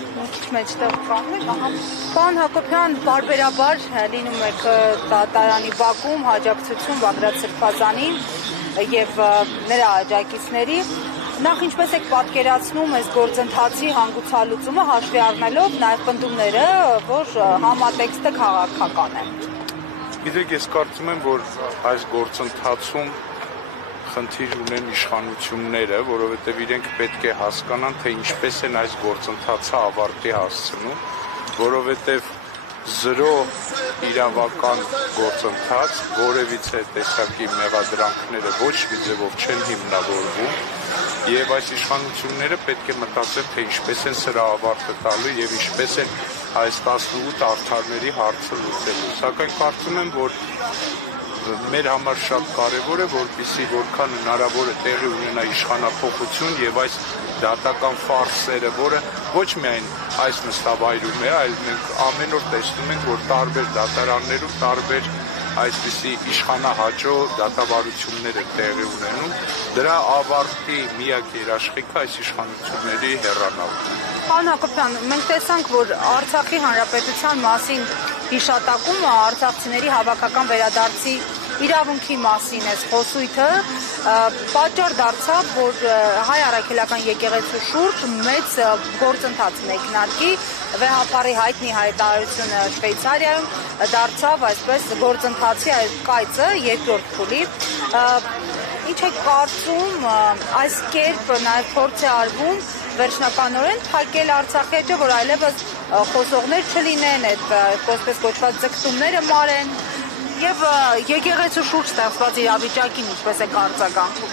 մի քիչ մեջտեղ կանգնեմ, Պարոն Հակոբյան, բարբերաբար լինում եք դատարանի բակում աջակցություն Բագրատ Սրբազանին եւ նրա աջակիցների, նախ ինչպես եք պատկերացնում այս գործընթացի հանգուցալուծումը հաշվի առնելով նաեւ պնդումները, որ համատեքստը քաղաքական է։ Գիտեք, ես կարծում եմ, որ այս գործընթացում խնդիր ունեն իշխանությունները, որովհետև իրենք պետք է հասկանան, թե ինչպես են այս գործընթացը ավարտի հասցնում, որովհետև զրո իրավական գործընթաց, որևիցե տեսակի մեղադրանքները ոչ մի ձևով չեն հիմնավորվում, եւ այս իշխանությունները պետք է մտածեն, թե ինչպես են սրա ավարտը տալու եւ ինչպես են այս 18 արդարների հարցը լուծելու։ Սակայն կարծում եմ, որ մեր համար շատ կարևոր է, որպեսզի որքան հնարավոր է տեղի ունենա իշխանափոխություն եւ այս դատական ֆարսերը, որը ոչ միայն այս նստավայրում է, այլ մենք ամեն օր տեսնում ենք, որ տարբեր դատարաններում տարբեր այսպիսի իշխանահաճո դատավարություններ են տեղի ունենում, դրա ավարտի միակ երաշխիքը այս իշխանությունների հեռանալն է։ Պարոն Հակոբյան, մենք տեսանք, որ Արցախի հանրապետության մասին հիշատակումը արցախցիների հավաքական վերադարձի իրավունքի մասին է խոսույթը, պատճառ դարձավ, որ հայ առաքելական եկեղեցու շուրջ մեծ գործընթաց մեկնարկի, վեհապարի հայտնի հայտարարությունը Շվեյցարիայում դարձավ այսպես գործընթացի կայծը երկրորդ փուլի։ Ինչ է կարծում, այս կերպ նաև փորձ է արվում վերջնականորեն փակել Արցախի էջը, որ այլևս խոսողներ չլինեն, այդ այսպես կոչված ձգտումները մարեն եւ եկեղեցու շուրջ ստեղծված իրավիճակին ինչպես է արձագանքում։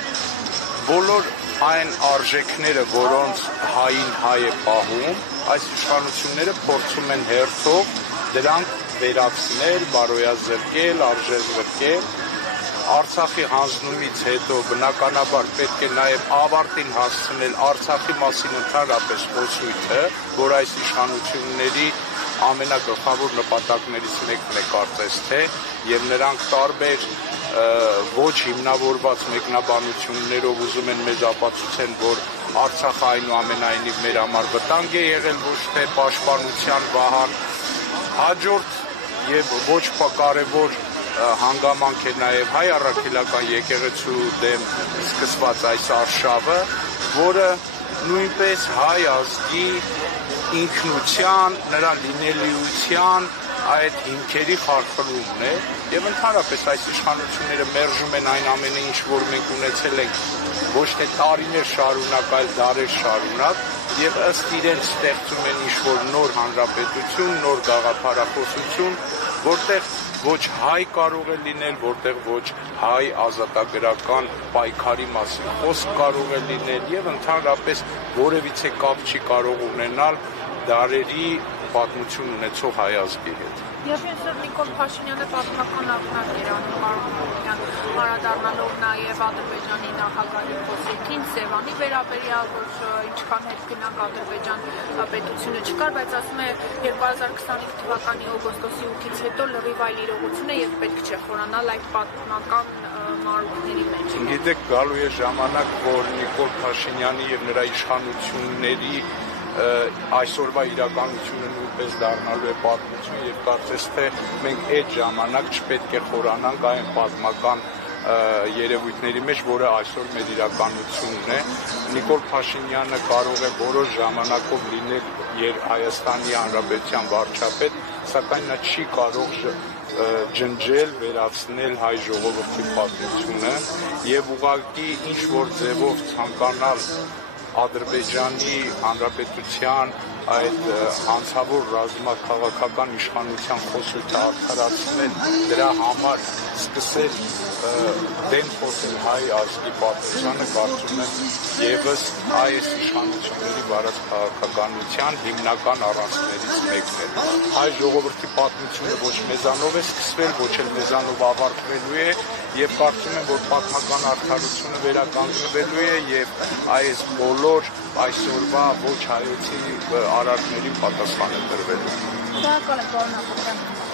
Բոլոր այն արժեքները, որոնց հային հայ է պահում, այս իշխանությունները փորձում են հերթով դրանք վերացնել, բարոյազրկել, արժեզրկել։ Արցախի հանձնումից հետո բնականաբար պետք է նաև ավարտին հասցնել Արցախի մասին ընդհանրապես խոսույթը, որ այս իշխանությունների ամենագլխավոր նպատակներից մեկն է կարծես թե, եւ նրանք տարբեր ոչ հիմնավորված մեկնաբանություններով ուզում են մեզ ապացուցեն, որ Արցախը այնուամենայնիվ մեր համար վտանգ է եղել, ոչ թե պաշտպանության վահան։ Հաջորդ եւ ոչ կարևոր հանգամանք է նաև հայ առաքելական եկեղեցու դեմ սկսված այս արշավը, որը նույնպես հայ ազգի ինքնության, նրա լինելիության այդ հիմքերի խարխլումն է եւ ընդհանրապես այս իշխանությունները մերժում են այն ամենը, ինչ որ մենք ունեցել ենք ոչ թե տարիներ շարունակ, այլ դարեր շարունակ եւ ըստ իրենց ստեղծում են ինչ որ նոր հանրապետություն, նոր գաղափարախոսություն, որտեղ ոչ հայ կարող է լինել, որտեղ ոչ հայ ազատագրական պայքարի մասին խոսք կարող է լինել եւ ընդհանրապես որևիցե կապ չի կարող ունենալ դարերի պատմություն ունեցող հայ ազգի հետ։ Եվ Նիկոլ Փաշինյանը պատմական ակնարկ էր անում, պարոն Հակոբյան, անդրադառնալով նաև Ադրբեջանի նախագահի խոսքին Սևանի վերաբերյալ, որ ինչքան հետ գնանք Ադրբեջան պետությունը չկար, բայց ասում է 2025 թվականի օգոստոսի 8-ից հետո լրիվ այլ իրողություն է եւ պետք չէ խորանալ այդ պատմական մարմինների մեջ։ Գիտեք, գալու է ժամանակ, որ Նիկոլ Փաշինյանի եւ նրա իշխանությունների այսօրվա իրականությունը նույնպես դառնալու է պատմություն եւ կարծես թե մենք այդ ժամանակ չպետք է խորանանք այն պատմական երևույթների մեջ, որը այսօր մեր իրականությունն է։ Նիկոլ Փաշինյանը կարող է որոշ ժամանակով լինել Հայաստանի Հանրապետության վարչապետ, սակայն նա չի կարող ջնջել, վերացնել հայ ժողովրդի պատմությունը եւ ուղղակի ինչ որ ձևով ցանկանալ Ադրբեջանի Հանրապետության այդ անցավոր ռազմաքաղաքական իշխանության խոսույթը արդարացնել, դրա համար սկսել դեմ խոսել հայ ազգի պատմությանը, կարծում եմ եւս այս իշխանությունների վարած քաղաքականության հիմնական առանցքներից մեկն է։ Հայ ժողովրդի պատմությունը ոչ մեզանով է սկսվել, ոչ էլ մեզանով ավարտվելու է եւ կարծում եմ, որ պատմական արդարությունը վերականգնվելու է եւ այս բոլոր այսօրվա ոչ հայոցի արարքներին պատասխան է տրվելու։ Շնորհակալ եմ, պարոն Հակոբյան։